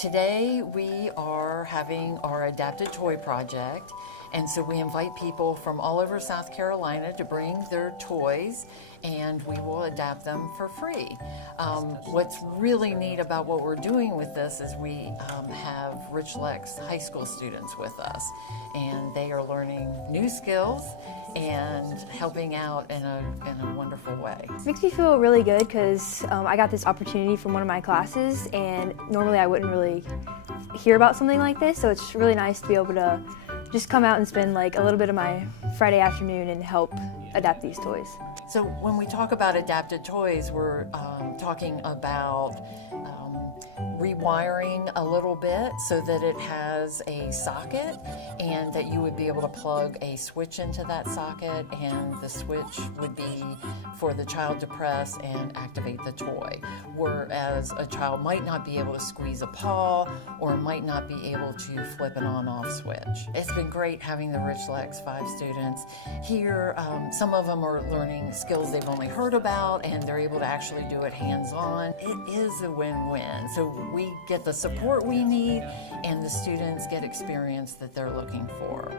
Today we are having our adapted toy project, and so we invite people from all over South Carolina to bring their toys and we will adapt them for free. What's really neat about what we're doing with this is we have Rich Lex high school students with us, and they are learning new skills and helping out in a wonderful way. It makes me feel really good because I got this opportunity from one of my classes, and normally I wouldn't really hear about something like this, so it's really nice to be able to just come out and spend like a little bit of my Friday afternoon and help adapt these toys. So when we talk about adapted toys, we're talking about rewiring a little bit so that it has a socket and that you would be able to plug a switch into that socket, and the switch would be for the child to press and activate the toy, whereas a child might not be able to squeeze a paw or might not be able to flip an on-off switch. It's been great having the Rich Lex 5 students here. Some of them are learning skills they've only heard about, and they're able to actually do it hands-on. It is a win-win. So we get the support we need, and the students get experience that they're looking for.